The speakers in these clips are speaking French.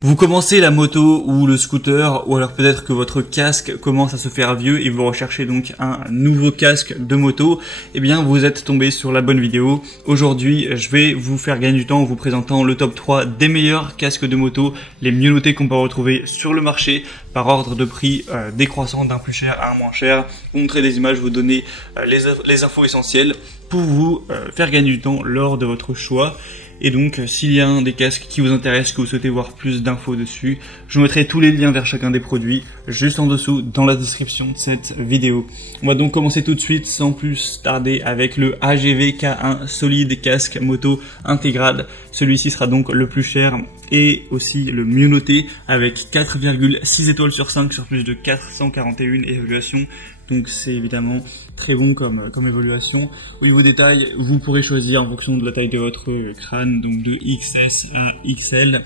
Vous commencez la moto ou le scooter, ou alors peut-être que votre casque commence à se faire vieux et vous recherchez donc un nouveau casque de moto, eh bien vous êtes tombé sur la bonne vidéo. Aujourd'hui, je vais vous faire gagner du temps en vous présentant le top 3 des meilleurs casques de moto, les mieux notés qu'on peut retrouver sur le marché, par ordre de prix décroissant d'un plus cher à un moins cher. Vous montrer des images, vous donner les infos essentielles pour vous faire gagner du temps lors de votre choix. Et donc, s'il y a un des casques qui vous intéresse, que vous souhaitez voir plus d'infos dessus, je vous mettrai tous les liens vers chacun des produits juste en dessous dans la description de cette vidéo. On va donc commencer tout de suite sans plus tarder avec le AGV K1 solide casque moto intégral. Celui-ci sera donc le plus cher et aussi le mieux noté avec 4,6 étoiles sur 5 sur plus de 441 évaluations. Donc c'est évidemment très bon comme évaluation. Au niveau détail, vous pourrez choisir en fonction de la taille de votre crâne, donc de XS à XL.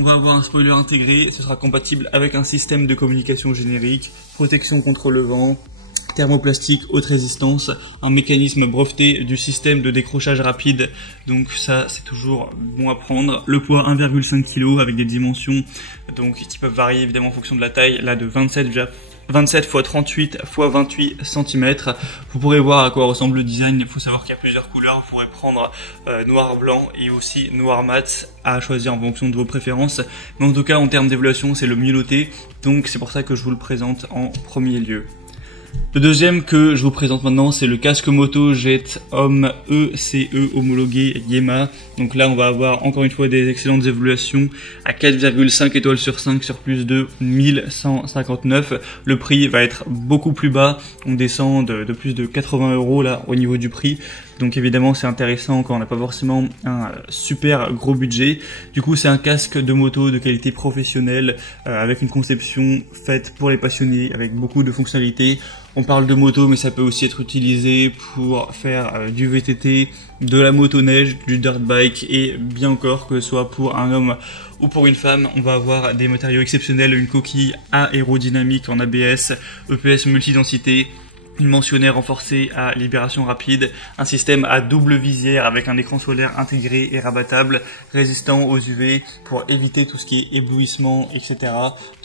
On va avoir un spoiler intégré, ce sera compatible avec un système de communication générique, protection contre le vent, thermoplastique haute résistance, un mécanisme breveté du système de décrochage rapide, donc ça c'est toujours bon à prendre. Le poids 1,5 kg avec des dimensions donc qui peuvent varier évidemment en fonction de la taille, là de 27 x 38 x 28 cm. Vous pourrez voir à quoi ressemble le design. Il faut savoir qu'il y a plusieurs couleurs. Vous pourrez prendre noir blanc et aussi noir mat à choisir en fonction de vos préférences. Mais en tout cas en termes d'évaluation c'est le mieux noté. Donc c'est pour ça que je vous le présente en premier lieu. Le deuxième que je vous présente maintenant, c'est le casque moto Jet Homme ECE homologué Yema. Donc là, on va avoir encore une fois des excellentes évaluations à 4,5 étoiles sur 5 sur plus de 1159. Le prix va être beaucoup plus bas. On descend de plus de 80 € là au niveau du prix. Donc évidemment, c'est intéressant quand on n'a pas forcément un super gros budget. Du coup, c'est un casque de moto de qualité professionnelle avec une conception faite pour les passionnés, avec beaucoup de fonctionnalités. On parle de moto, mais ça peut aussi être utilisé pour faire du VTT, de la motoneige, du dirt bike et bien encore que ce soit pour un homme ou pour une femme. On va avoir des matériaux exceptionnels, une coquille aérodynamique en ABS, EPS multidensité, une mentionnaire renforcée à libération rapide, un système à double visière avec un écran solaire intégré et rabattable, résistant aux UV pour éviter tout ce qui est éblouissement, etc.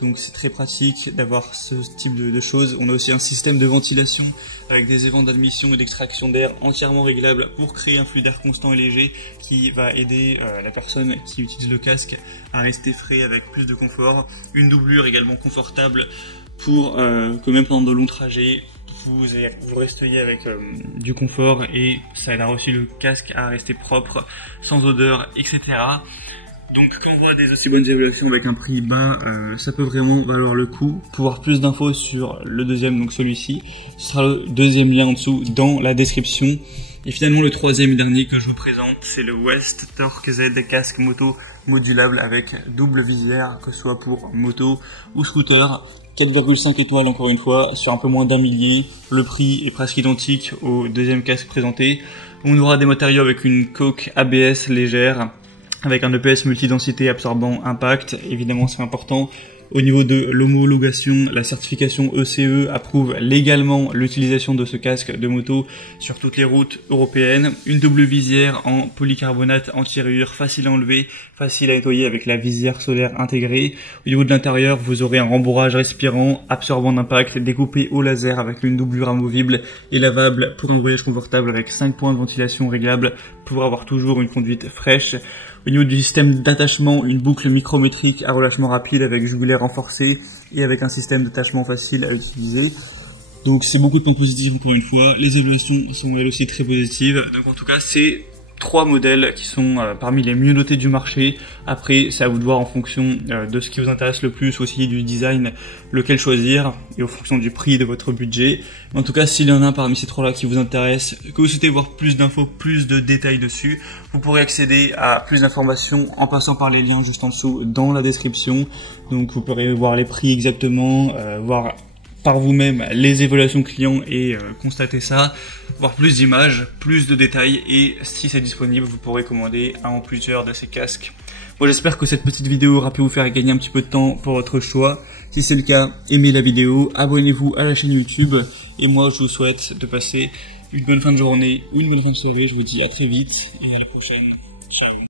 Donc c'est très pratique d'avoir ce type de choses. On a aussi un système de ventilation avec des évents d'admission et d'extraction d'air entièrement réglables pour créer un flux d'air constant et léger qui va aider la personne qui utilise le casque à rester frais avec plus de confort. Une doublure également confortable pour que même pendant de longs trajets, vous restiez avec du confort et ça aidera aussi le casque à rester propre, sans odeur, etc. Donc quand on voit des aussi bonnes évaluations avec un prix bas, ça peut vraiment valoir le coup. Pour voir plus d'infos sur le deuxième, donc celui-ci, ce sera le deuxième lien en dessous dans la description. Et finalement le troisième et dernier que je vous présente, c'est le West Torque Z casque moto modulable avec double visière, que ce soit pour moto ou scooter. 4,5 étoiles encore une fois, sur un peu moins d'1 millier. Le prix est presque identique au deuxième casque présenté. On aura des matériaux avec une coque ABS légère, avec un EPS multidensité absorbant impact. Évidemment c'est important. Au niveau de l'homologation, la certification ECE approuve légalement l'utilisation de ce casque de moto sur toutes les routes européennes. Une double visière en polycarbonate anti-rayures, facile à enlever, facile à nettoyer avec la visière solaire intégrée. Au niveau de l'intérieur, vous aurez un rembourrage respirant, absorbant d'impact, découpé au laser avec une doublure amovible et lavable pour un voyage confortable avec 5 points de ventilation réglables pour avoir toujours une conduite fraîche. Au niveau du système d'attachement, une boucle micrométrique à relâchement rapide avec jugulaire renforcé et avec un système d'attachement facile à utiliser. Donc c'est beaucoup de points positifs encore une fois. Les évaluations sont elles aussi très positives. Donc en tout cas c'est 3 modèles qui sont parmi les mieux notés du marché. Après, c'est à vous de voir en fonction de ce qui vous intéresse le plus, aussi du design, lequel choisir, et en fonction du prix de votre budget. Mais en tout cas, s'il y en a un parmi ces 3-là qui vous intéresse, que vous souhaitez voir plus d'infos, plus de détails dessus, vous pourrez accéder à plus d'informations en passant par les liens juste en dessous dans la description. Donc vous pourrez voir les prix exactement, voir par vous-même les évaluations clients et constater ça, voir plus d'images, plus de détails et si c'est disponible, vous pourrez commander un ou plusieurs de ces casques. Moi j'espère que cette petite vidéo aura pu vous faire gagner un petit peu de temps pour votre choix. Si c'est le cas, aimez la vidéo, abonnez-vous à la chaîne YouTube et moi je vous souhaite de passer une bonne fin de journée ou une bonne fin de soirée. Je vous dis à très vite et à la prochaine. Ciao.